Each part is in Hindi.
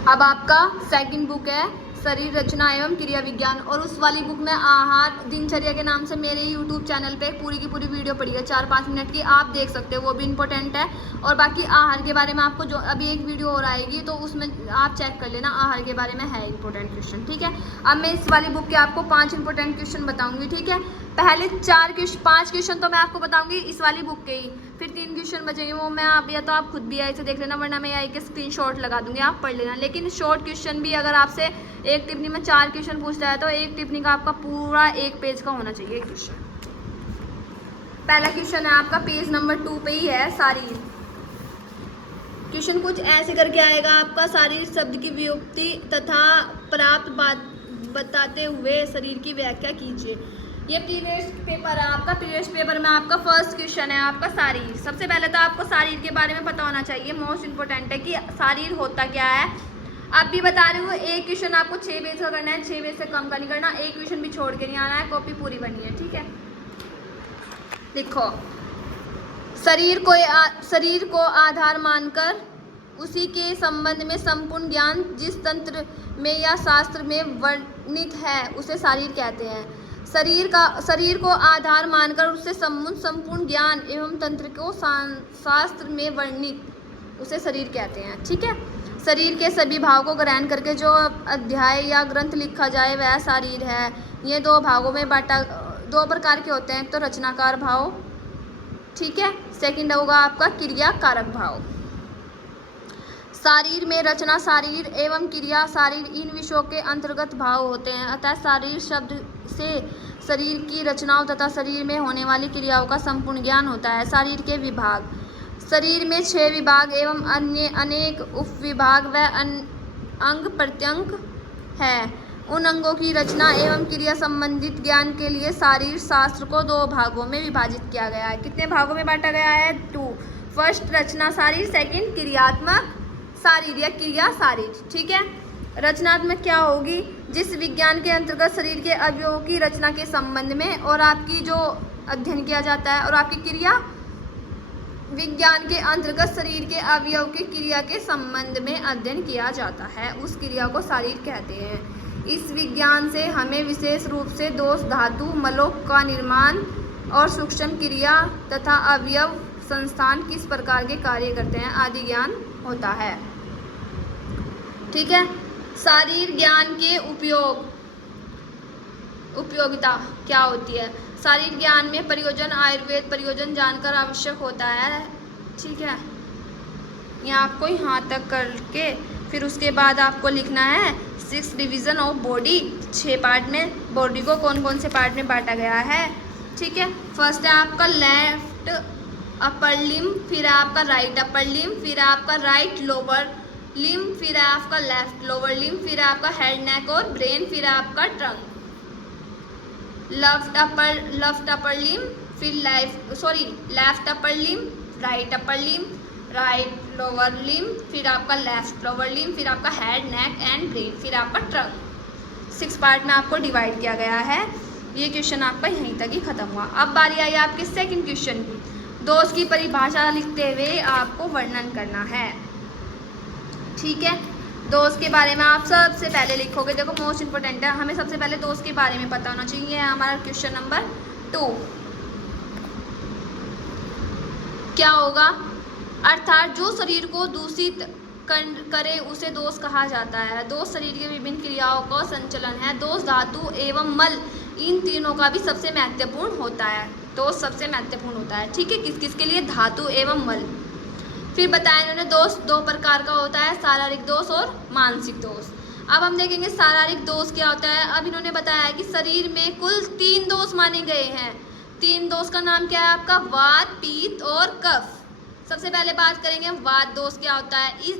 अब आपका सेकंड बुक है शरीर रचना एवं क्रिया विज्ञान, और उस वाली बुक में आहार दिनचर्या के नाम से मेरे यूट्यूब चैनल पे पूरी की पूरी वीडियो पड़ी है 4-5 मिनट की, आप देख सकते हो, वो भी इम्पोर्टेंट है। और बाकी आहार के बारे में आपको जो अभी एक वीडियो और आएगी तो उसमें आप चेक कर लेना, आहार के बारे में है इंपॉर्टेंट क्वेश्चन, ठीक है। अब मैं इस वाली बुक के आपको 5 इंपॉर्टेंट क्वेश्चन बताऊंगी, ठीक है। पहले 5 क्वेश्चन तो मैं आपको बताऊंगी इस वाली बुक के ही, फिर 3 क्वेश्चन बचेंगे, वो मैं आप या तो आप खुद भी आई से देख लेना, वरना मैं आई के स्क्रीनशॉट लगा दूंगी, आप पढ़ लेना। लेकिन शॉर्ट क्वेश्चन भी अगर आपसे एक टिप्पणी में 4 क्वेश्चन पूछता है तो एक टिप्पणी का आपका पूरा 1 पेज का होना चाहिए क्वेश्चन। पहला क्वेश्चन है आपका पेज नंबर 2 पे ही है, शारीर। क्वेश्चन कुछ ऐसे करके आएगा आपका, शारीर शब्द की व्युत्पत्ति तथा प्राप्त बात बताते हुए शरीर की व्याख्या कीजिए। ये प्रीवियस पेपर है आपका, प्रीवियस पेपर में आपका फर्स्ट क्वेश्चन है आपका शारीर। सबसे पहले तो आपको शारीर के बारे में पता होना चाहिए, मोस्ट इंपोर्टेंट है कि शारीर होता क्या है। आप भी बता रही हूँ, एक क्वेश्चन आपको 6 पेज का करना है, 6 पेज से कम का नहीं करना, एक क्वेश्चन भी छोड़ के नहीं आना है, कॉपी पूरी बनी है, ठीक है। देखो, शरीर को आधार मानकर उसी के संबंध में संपूर्ण ज्ञान जिस तंत्र में या शास्त्र में वर्णित है उसे शारीर कहते हैं। शरीर को आधार मानकर उससे संपूर्ण ज्ञान एवं तंत्र को शास्त्र में वर्णित उसे शरीर कहते हैं, ठीक है। शरीर के सभी भाव को ग्रहण करके जो अध्याय या ग्रंथ लिखा जाए वह शारीर है। ये 2 भागों में बांटा, 2 प्रकार के होते हैं, एक तो रचनाकार भाव, ठीक है, सेकंड होगा आपका क्रिया कारक भाव। शारीर में रचना शारीर एवं क्रिया शारीर इन विषयों के अंतर्गत भाव होते हैं, अतः शारीर शब्द से शरीर की रचनाओं तथा शरीर में होने वाली क्रियाओं का संपूर्ण ज्ञान होता है। शारीर के विभाग, शरीर में 6 विभाग एवं अन्य अनेक उपविभाग व अंग प्रत्यंग है। उन अंगों की रचना एवं क्रिया संबंधित ज्ञान के लिए शारीर शास्त्र को 2 भागों में विभाजित किया गया है। कितने भागों में बांटा गया है? 2। फर्स्ट रचना शारीर, सेकंड क्रियात्मक शारीर या क्रिया शारीर, ठीक है। रचनात्मक क्या होगी? जिस विज्ञान के अंतर्गत शरीर के अवयवों की रचना के संबंध में और आपकी जो अध्ययन किया जाता है, और आपकी क्रिया विज्ञान के अंतर्गत शरीर के अवयव की क्रिया के संबंध में अध्ययन किया जाता है, उस क्रिया को शारीर कहते हैं। इस विज्ञान से हमें विशेष रूप से दोष धातु मलों का निर्माण और सूक्ष्म क्रिया तथा अवयव संस्थान किस प्रकार के कार्य करते हैं आदि ज्ञान होता है, ठीक है। शारीर ज्ञान के उपयोगिता क्या होती है? शारीर ज्ञान में प्रयोजन आयुर्वेद प्रयोजन जानकर आवश्यक होता है, ठीक है। यहाँ आपको यहाँ तक करके फिर उसके बाद आपको लिखना है 6 डिवीज़न ऑफ बॉडी। 6 पार्ट में बॉडी को कौन कौन से पार्ट में बांटा गया है, ठीक है। फर्स्ट है आपका लेफ्ट अपर लिम्ब, फिर आपका राइट अपर लिम्ब, फिर आपका राइट लोअर लिम्ब, फिर आपका लेफ्ट लोअर लिम्ब, फिर आपका हेड नेक और ब्रेन, फिर आपका ट्रंक। लेफ्ट अपर लिम्ब, फिर left upper limb, right upper limb, right lower limb, फिर आपका लेफ्ट लोअर लिम्ब, फिर आपका हेड नेक एंड ब्रेन, फिर आपका ट्रंक। 6 पार्ट में आपको डिवाइड किया गया है। ये क्वेश्चन आपका यहीं तक ही खत्म हुआ। अब बारी आई आपके सेकंड क्वेश्चन की। दोष की परिभाषा लिखते हुए आपको वर्णन करना है, ठीक है। दोष के बारे में आप सबसे पहले लिखोगे, देखो मोस्ट इंपोर्टेंट है, हमें सबसे पहले दोष के बारे में पता होना चाहिए। हमारा क्वेश्चन नंबर 2 क्या होगा? अर्थात जो शरीर को दूषित करे उसे दोष कहा जाता है। दोष शरीर की विभिन्न क्रियाओं का संचलन है। दोष धातु एवं मल इन तीनों का भी सबसे महत्वपूर्ण होता है। दोष सबसे महत्वपूर्ण होता है, ठीक है। किस किस के लिए? धातु एवं मल। फिर बताया इन्होंने दोष 2 प्रकार का होता है, शारीरिक दोष और मानसिक दोष। अब हम देखेंगे शारीरिक दोष क्या होता है। अब इन्होंने बताया है कि शरीर में कुल 3 दोष माने गए हैं। 3 दोष का नाम क्या है आपका? वात, पित्त और कफ। सबसे पहले बात करेंगे वात दोष क्या होता है। इस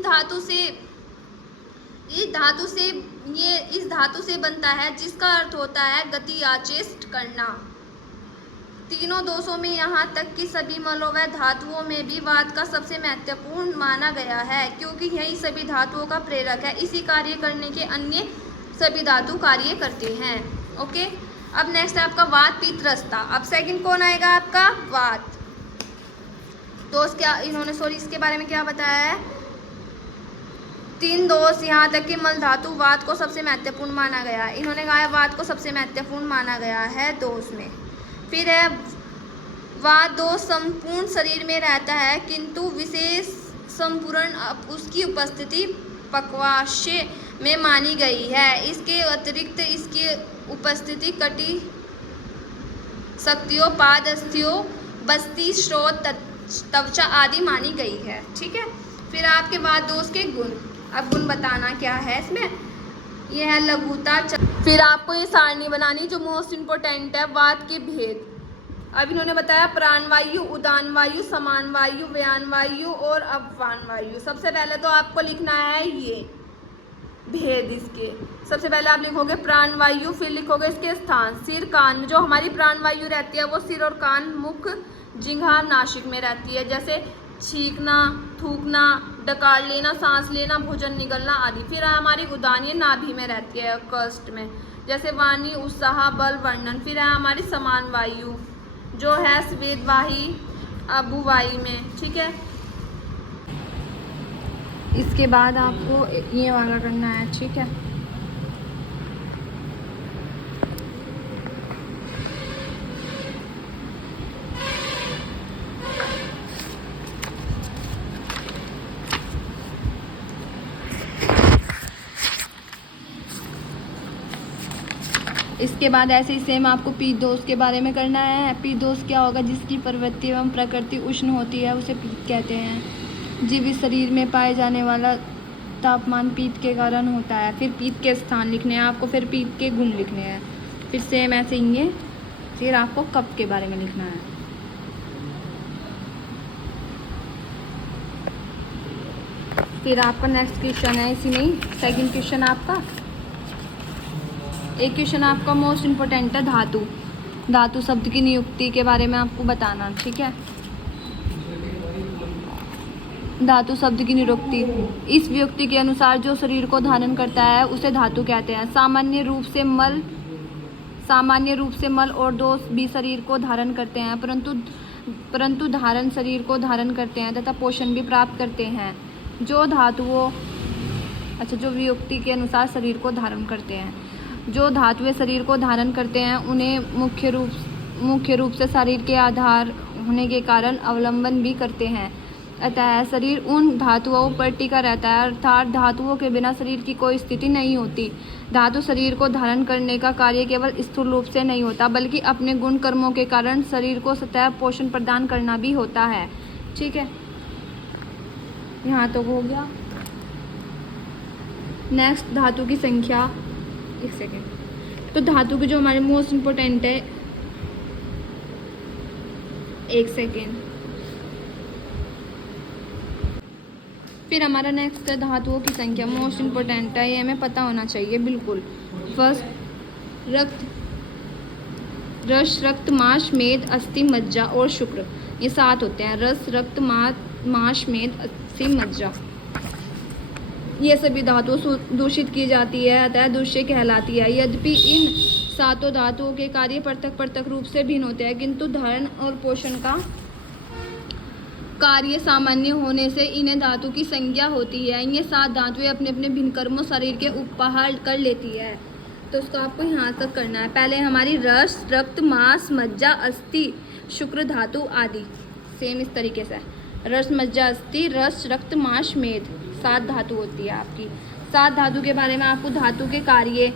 धातु से बनता है, जिसका अर्थ होता है गति या चेष्ट करना। तीनों दोषों में यहाँ तक कि सभी मलों व धातुओं में भी वात का सबसे महत्वपूर्ण माना गया है, क्योंकि यही सभी धातुओं का प्रेरक है। इसी कार्य करने के अन्य सभी धातु कार्य करते हैं, ओके। अब नेक्स्ट है आपका वात, पित्त, रसता। अब सेकंड कौन आएगा आपका? वात। दोष क्या इन्होंने इसके बारे में क्या बताया है? तीन दोष, यहाँ तक कि मल धातु वात को सबसे महत्वपूर्ण माना गया है। इन्होंने कहा है वात को सबसे महत्वपूर्ण माना गया है दोष में। फिर है वात दोष संपूर्ण शरीर में रहता है, किंतु विशेष संपूर्ण उसकी उपस्थिति पक्वाशय में मानी गई है। इसके अतिरिक्त इसकी उपस्थिति कटी शक्तियों, पाद अस्थियों, बस्ती, स्रोत, त्वचा आदि मानी गई है। ठीक है। फिर आपके बाद दोष के गुण, अब गुण बताना क्या है इसमें, यह है लघुता। फिर आपको ये सारणी बनानी जो मोस्ट इम्पोर्टेंट है, वात के भेद। अब इन्होंने बताया प्राण वायु, उदान वायु, समान वायु, व्यान वायु और अपवान वायु। सबसे पहले तो आपको लिखना है ये भेद इसके। सबसे पहले आप लिखोगे प्राण वायु, फिर लिखोगे इसके स्थान, सिर कान। जो हमारी प्राण वायु रहती है वो सिर और कान, मुख, जिह्वा, नासिक में रहती है, जैसे छींकना, थूकना, डकार लेना, सांस लेना, भोजन निगलना आदि। फिर हमारी उदान, ये नाभि में रहती है, कष्ट में, जैसे वाणी, उत्साह, बल, वर्णन। फिर है हमारी समान वायु जो है स्वेदवाही, अबुवाई में। ठीक है। इसके बाद आपको ये वाला करना है। ठीक है। इसके बाद ऐसे ही सेम आपको पीत दोष के बारे में करना है। पीत दोष क्या होगा, जिसकी प्रवृत्ति एवं प्रकृति उष्ण होती है उसे पीत कहते हैं। जीवित शरीर में पाए जाने वाला तापमान पीत के कारण होता है। फिर पीत के स्थान लिखने हैं आपको, फिर पीत के गुण लिखने हैं। फिर सेम ऐसे ही है। फिर आपको कफ के बारे में लिखना है। फिर आपका नेक्स्ट क्वेश्चन है इसी में ही, सेकंड क्वेश्चन आपका। एक क्वेश्चन आपका मोस्ट इम्पोर्टेंट है धातु। धातु शब्द की नियुक्ति के बारे में आपको बताना। ठीक है। धातु शब्द की नियुक्ति, इस व्युक्ति के अनुसार जो शरीर को धारण करता है उसे धातु कहते हैं। सामान्य रूप से मल और दोष भी शरीर को धारण करते हैं, परंतु धारण शरीर को धारण करते हैं तथा पोषण भी प्राप्त करते हैं। जो व्युक्ति के अनुसार शरीर को धारण करते हैं, जो धातुएं शरीर को धारण करते हैं उन्हें मुख्य रूप से शरीर के आधार होने के कारण अवलंबन भी करते हैं। अतः शरीर उन धातुओं पर टिका रहता है, अर्थात धातुओं के बिना शरीर की कोई स्थिति नहीं होती। धातु शरीर को धारण करने का कार्य केवल स्थूल रूप से नहीं होता, बल्कि अपने गुण कर्मों के कारण शरीर को सतह पोषण प्रदान करना भी होता है। ठीक है। यहाँ तो हो गया। नेक्स्ट धातु की संख्या, एक सेकेंड। तो धातु की जो हमारे मोस्ट इम्पोर्टेंट है, एक सेकेंड। फिर हमारा नेक्स्ट है धातुओं की संख्या, मोस्ट इम्पोर्टेंट है, ये हमें पता होना चाहिए बिल्कुल। फर्स्ट रस, रक्त, मांस, मेद, अस्थि, मज्जा और शुक्र, ये 7 होते हैं। रस, रक्त, मांस, मेद, अस्थि, मज्जा, ये सभी धातुओं दूषित की जाती है, अतः दूषित कहलाती है। यद्यपि इन 7 धातुओं के कार्य पृथक रूप से भिन्न होते हैं, किंतु धारण और पोषण का कार्य सामान्य होने से इन्हें धातु की संज्ञा होती है। ये 7 धातुएं अपने अपने भिन्न कर्मों शरीर के उपहार कर लेती है। तो उसको आपको यहाँ तक करना है। पहले हमारी रस, रक्त, मांस, मज्जा, अस्थि, शुक्र धातु आदि, सेम इस तरीके से रस, मज्जा, अस्थि, रस, रक्त, मांस, मेद, 7 धातु होती है आपकी। 7 धातु के बारे में आपको धातु के कार्य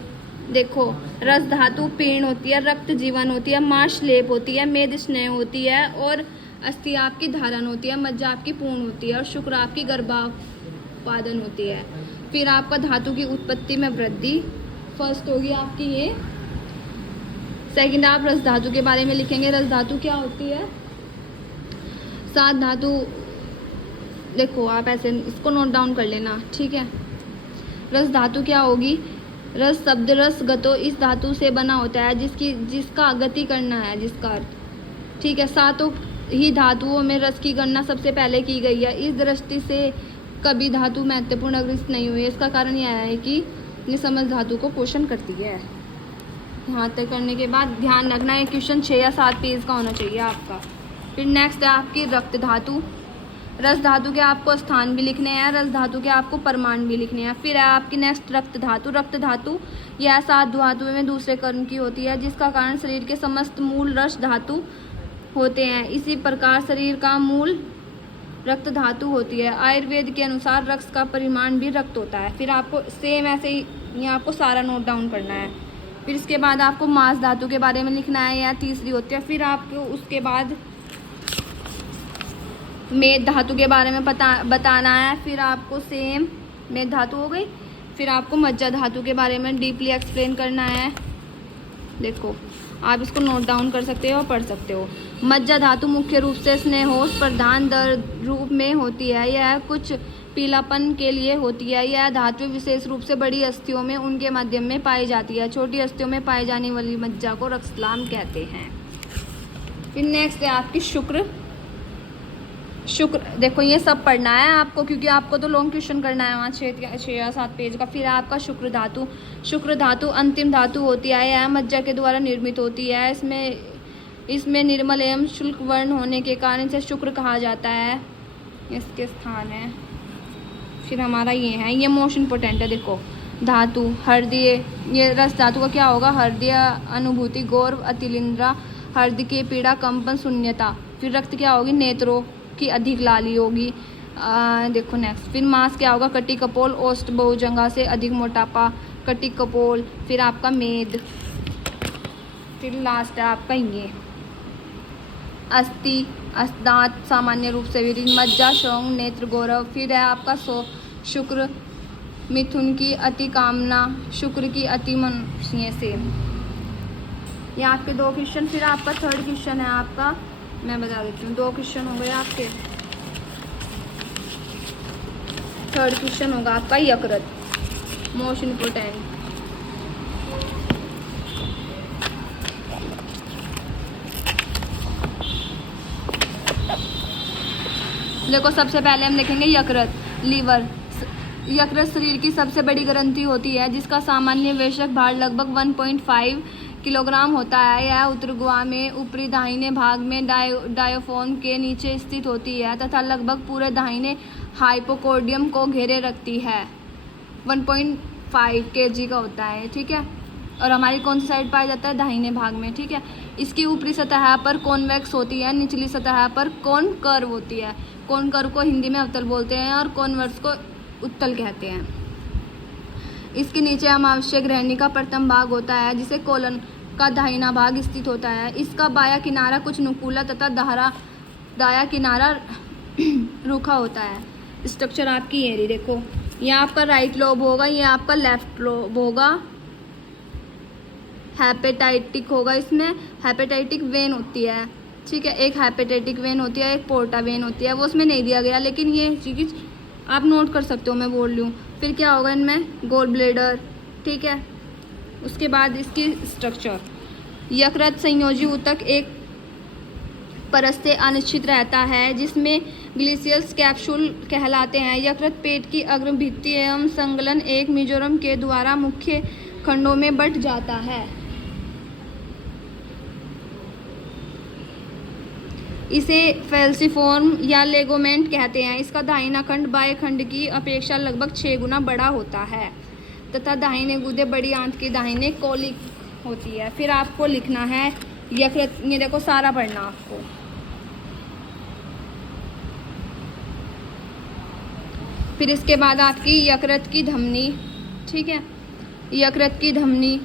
देखो। रस धातु पीर्ण होती है, रक्त जीवन होती है, मांस लेप होती है, मेद स्नेह होती है और अस्थि आपकी धारण होती है, मज्जा आपकी पूर्ण होती है और शुक्र आपकी गर्भापादन होती है। फिर आपका धातु की उत्पत्ति में वृद्धि, फर्स्ट होगी आपकी ये। सेकंड आप रस धातु के बारे में लिखेंगे। रस धातु क्या होती है? 7 धातु देखो आप ऐसे इसको नोट डाउन कर लेना, ठीक है। रस धातु क्या होगी? रस शब्द रस गतो इस धातु से बना होता है जिसका गति करना है, जिसका अर्थ, ठीक है। 7 ही धातुओं में रस की गणना सबसे पहले की गई है। इस दृष्टि से कभी धातु महत्वपूर्ण अग्रस्त नहीं हुई। इसका कारण यह है कि ये समझ धातु को पोषण करती है। यहाँ तक करने के बाद ध्यान रखना है क्वेश्चन 6 या 7 पेज का होना चाहिए आपका। फिर नेक्स्ट है आपकी रक्त धातु। रस धातु के आपको स्थान भी लिखने हैं, रस धातु के आपको परमाणु भी लिखने हैं। फिर है आपकी नेक्स्ट रक्त धातु। रक्त धातु यह 7 धातुओं में दूसरे क्रम की होती है, जिसका कारण शरीर के समस्त मूल रस धातु होते हैं। इसी प्रकार शरीर का मूल रक्त धातु होती है। आयुर्वेद के अनुसार रक्त का परिमाण भी रक्त होता है। फिर आपको सेम ऐसे ही यहाँ आपको सारा नोट डाउन करना है। फिर इसके बाद आपको मांस धातु के बारे में लिखना है, यह तीसरी होती है। फिर आपको उसके बाद मेद धातु के बारे में बताना है। फिर आपको सेम मेद धातु हो गई। फिर आपको मज्जा धातु के बारे में डीपली एक्सप्लेन करना है। देखो आप इसको नोट डाउन कर सकते हो और पढ़ सकते हो। मज्जा धातु मुख्य रूप से स्नेहोस प्रधान दर रूप में होती है। यह कुछ पीलापन के लिए होती है। यह धातु विशेष रूप से बड़ी अस्थियों में उनके माध्यम में पाई जाती है। छोटी अस्थियों में पाई जाने वाली मज्जा को रक्तस्राव कहते हैं। फिर नेक्स्ट है आपकी शुक्र। शुक्र देखो ये सब पढ़ना है आपको, क्योंकि आपको तो लॉन्ग क्वेश्चन करना है वहाँ 6 या 7 पेज का। फिर आपका शुक्र धातु। शुक्र धातु अंतिम धातु होती है। यह मज्जा के द्वारा निर्मित होती है। इसमें निर्मल एवं शुल्क वर्ण होने के कारण इसे शुक्र कहा जाता है। इसके स्थान है फिर हमारा ये है, ये मोस्ट इम्पोर्टेंट है। देखो धातु हृदय, ये रस धातु का क्या होगा? हृदय अनुभूति, गौरव, अतिलिंद्रा, हृदय की पीड़ा, कंपन, शून्यता। फिर रक्त क्या होगी? नेत्रों की अधिक लाली होगी। देखो नेक्स्ट। फिर मांस क्या होगा? कटी कपोल, ओष्ठ बहुजंघा से अधिक मोटापा, कटी कपोल। फिर आपका मेद। फिर लास्ट है आपका ये अस्थि, दांत सामान्य रूप से विरीन, मज्जा, शोंग, नेत्र, गौरव। फिर है आपका शुक्र, मिथुन की अति कामना, शुक्र की अति मनुष्य से। ये आपके 2 क्वेश्चन। फिर आपका 3rd क्वेश्चन है आपका, मैं बता देती हूँ। 2 क्वेश्चन हो गए आपके। 3rd क्वेश्चन होगा आपका यकृत, मोस्ट इम्पोर्टेंट। देखो सबसे पहले हम देखेंगे यकृत, लीवर। यकृत शरीर की सबसे बड़ी ग्रंथि होती है, जिसका सामान्य वेशक भार लगभग 1.5 किलोग्राम होता है। यह उत्तरगुहा में ऊपरी दाहिने भाग में डायोफ्राम के नीचे स्थित होती है तथा लगभग पूरे दाहिने हाइपोकोडियम को घेरे रखती है। 1.5 kg का होता है, ठीक है। और हमारी कौन सी साइड पाया जाता है? दाहिने भाग में, ठीक है। इसकी ऊपरी सतह पर कॉन्वेक्स होती है, निचली सतह पर कॉनकर्व होती है। कॉनकर्व को हिंदी में अवतल बोलते हैं और कॉन्वेक्स को उत्तल कहते हैं। इसके नीचे अमावस्या ग्रहणी का प्रथम भाग होता है, जिसे कोलन का दाहिना भाग स्थित होता है। इसका बायां किनारा कुछ नुकीला तथा दायां किनारा रूखा होता है। स्ट्रक्चर आपकी ये रही, देखो ये आपका राइट लोब होगा, ये आपका लेफ्ट लोब होगा। हेपेटाइटिक होगा, इसमें हेपेटाइटिक वेन होती है, ठीक है। एक हेपेटाइटिक वेन होती है, एक पोर्टा वेन होती है, वो उसमें नहीं दिया गया, लेकिन ये चीज़ आप नोट कर सकते हो, मैं बोल रही हूँ। फिर क्या होगा इनमें? गॉल ब्लैडर, ठीक है। उसके बाद इसकी स्ट्रक्चर, यकृत संयोजी ऊतक एक परत से अनिश्चित रहता है, जिसमें ग्लीसियल्स कैप्सूल कहलाते हैं। यकृत पेट की अग्र भित्ति एवं संलग्न एक मेजोरम के द्वारा मुख्य खंडों में बंट जाता है। इसे फेल्सिफॉर्म या लेगोमेंट कहते हैं। इसका दाहिना खंड बाएं खंड की अपेक्षा लगभग 6 गुना बड़ा होता है तथा दाहिने गुदे बड़ी आंत की दाहिने कोलिक होती है। फिर आपको लिखना है यकृत, ये देखो सारा पढ़ना आपको। फिर इसके बाद आपकी यकृत की धमनी, ठीक है। यकृत की धमनी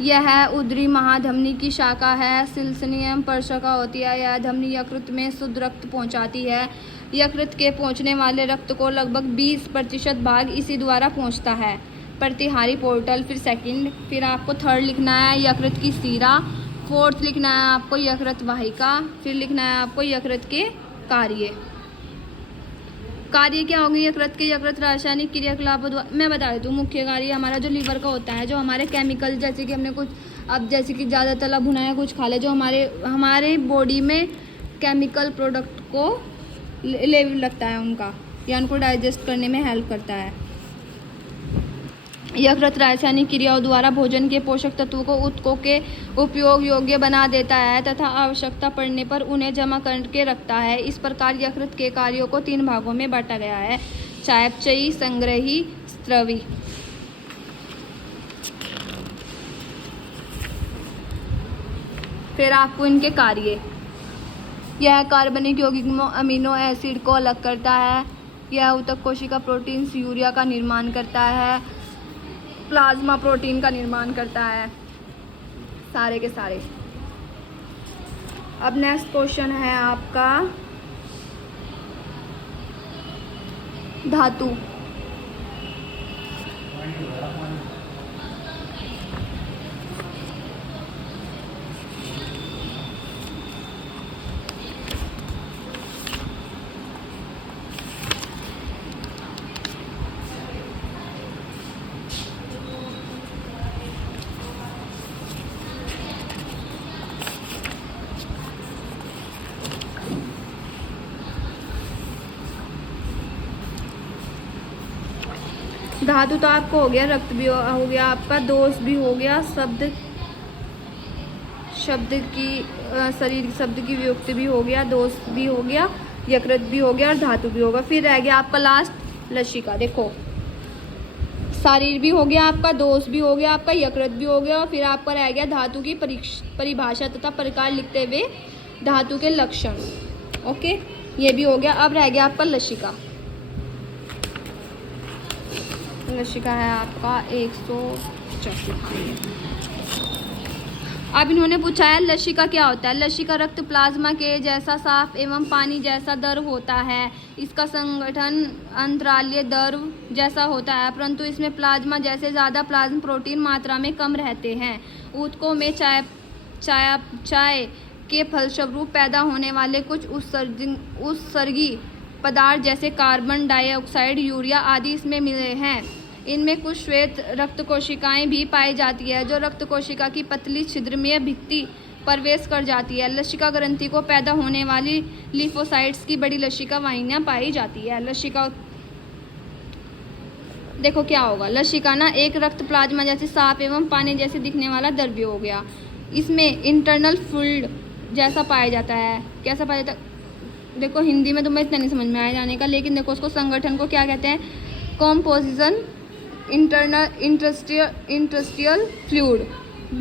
यह उदरी महाधमनी की शाखा है, सिल्सनियम परशका होती है। यह धमनी यकृत में शुद्ध रक्त पहुंचाती है। यकृत के पहुंचने वाले रक्त को लगभग 20% भाग इसी द्वारा पहुंचता है। प्रतिहारी पोर्टल, फिर सेकंड। फिर आपको 3rd लिखना है यकृत की सीरा। 4th लिखना है आपको यकृत वाहिका। फिर लिखना है आपको यकृत के कार्य। कार्य क्या होंगे यकृत के? यकृत रासायनिक क्रियाकलापों द्वारा, मैं बता देती हूँ। मुख्य कार्य हमारा जो लीवर का होता है, जो हमारे केमिकल, जैसे कि हमने कुछ, अब जैसे कि ज़्यादा तला भुनाया कुछ खा ले, जो हमारे बॉडी में केमिकल प्रोडक्ट को लेवल लगता है उनका, या उनको डाइजेस्ट करने में हेल्प करता है। यकृत रासायनिक क्रियाओं द्वारा भोजन के पोषक तत्वों को ऊतकों के उपयोग योग्य बना देता है तथा आवश्यकता पड़ने पर उन्हें जमा करके रखता है। इस प्रकार यकृत के कार्यों को 3 भागों में बांटा गया है: चयापचयी, संग्रही, स्त्रवी। फिर आपको इनके कार्य, यह कार्बनिक यौगिक अमीनो एसिड को अलग करता है, यह ऊतक कोशिका प्रोटीन यूरिया का निर्माण करता है, प्लाज्मा प्रोटीन का निर्माण करता है, सारे के सारे। अब नेक्स्ट क्वेश्चन है आपका धातु। धातु तो आपको हो गया, रक्त भी हो गया आपका, दोष भी हो गया, शब्द की शरीर शब्द की वियुक्ति भी हो गया, दोष भी हो गया, यकृत भी हो गया और धातु भी होगा। फिर रह गया आपका लास्ट लसिका। देखो, शरीर भी हो गया आपका, दोष भी हो गया आपका, यकृत भी हो गया और फिर आपका रह गया धातु की परिभाषा तथा प्रकार लिखते हुए धातु के लक्षण। ओके, ये भी हो गया। अब रह गया आपका लसिका। लसिका है आपका 185। अब इन्होंने पूछा है लसिका क्या होता है। लसिका रक्त प्लाज्मा के जैसा साफ एवं पानी जैसा द्रव होता है। इसका संगठन अंतरालीय द्रव जैसा होता है, परंतु इसमें प्लाज्मा जैसे ज़्यादा प्लाज्मा प्रोटीन मात्रा में कम रहते हैं। ऊतकों में चयापचय के फलस्वरूप पैदा होने वाले कुछ उत्सर्गी पदार्थ जैसे कार्बन डाइऑक्साइड, यूरिया आदि इसमें मिले हैं। इनमें कुछ श्वेत रक्त कोशिकाएं भी पाई जाती है जो रक्त कोशिका की पतली छिद्रमीय भित्ति प्रवेश कर जाती है। लसिका ग्रंथि को पैदा होने वाली लिम्फोसाइट्स की बड़ी लसिका वाहिनियां पाई जाती है। लसिका देखो क्या होगा। लसिका ना एक रक्त प्लाज्मा जैसे साफ एवं पानी जैसे दिखने वाला द्रव्य हो गया। इसमें इंटरनल फ्लूइड जैसा पाया जाता है। कैसा पाया जाता है? देखो हिंदी में तो मैं इतना नहीं समझ में आया जाने का, लेकिन देखो उसको संगठन को क्या कहते हैं, कॉम्पोजिशन इंटरस्टिशियल फ्लूइड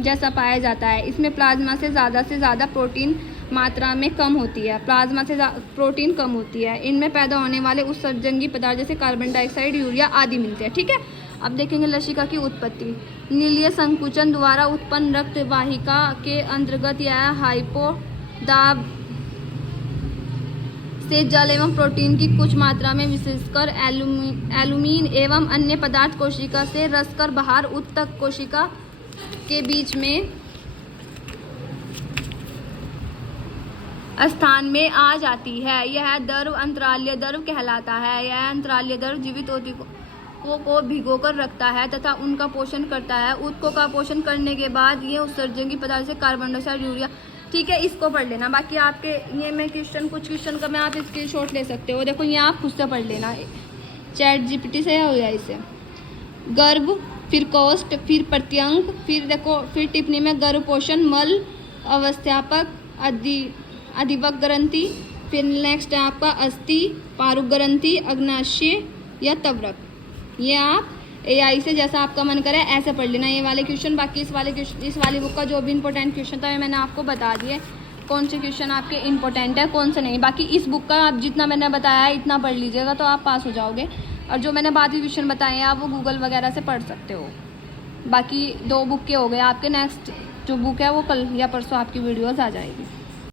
जैसा पाया जाता है। इसमें प्लाज्मा से ज़्यादा प्रोटीन मात्रा में कम होती है, प्लाज्मा से प्रोटीन कम होती है। इनमें पैदा होने वाले उत्सर्जनगी पदार्थ जैसे कार्बन डाइऑक्साइड, यूरिया आदि मिलते हैं। ठीक है, अब देखेंगे लसिका की उत्पत्ति। नीलीय संकुचन द्वारा उत्पन्न रक्त वाहिका के अंतर्गत यह हाइपोदाब से जल एवं प्रोटीन की कुछ मात्रा में विशेषकर एल्यूमिन एवं अन्य पदार्थ कोशिका से रसकर बाहर ऊतक कोशिका के बीच में स्थान में आ जाती है। यह द्रव अंतरालीय द्रव कहलाता है। यह अंतरालीय द्रव जीवित ऊतकों को भिगोकर रखता है तथा उनका पोषण करता है। ऊतकों का पोषण करने के बाद ये उत्सर्जन की पदार्थ से कार्बन डाइऑक्साइड, यूरिया, ठीक है, इसको पढ़ लेना। बाकी आपके ये मैं कुछ क्वेश्चन का मैं आप स्क्रीनशॉट ले सकते हो। देखो ये आप खुद से पढ़ लेना, ChatGPT से हो या इसे। गर्भ, फिर कोष्ठ, फिर प्रत्यंग, फिर देखो फिर टिप्पणी में गर्भ पोषण, मल, अवस्थापक, अधिवक ग्रंथि, फिर नेक्स्ट है आपका अस्थि, पारुक ग्रंथि, अग्नाशय या तवरक। ये आप AI से जैसा आपका मन करे ऐसे पढ़ लेना ये वाले क्वेश्चन। बाकी इस वाली बुक का जो भी इंपॉर्टेंट क्वेश्चन था मैंने आपको बता दिए, कौन से क्वेश्चन आपके इंपॉर्टेंट है कौन से नहीं। बाकी इस बुक का आप जितना मैंने बताया है इतना पढ़ लीजिएगा तो आप पास हो जाओगे। और जो मैंने बाद में क्वेश्चन बताए हैं आप वो गूगल वगैरह से पढ़ सकते हो। बाकी 2 बुक के हो गए आपके। नेक्स्ट जो बुक है वो कल या परसों आपकी वीडियोज़ आ जाएगी।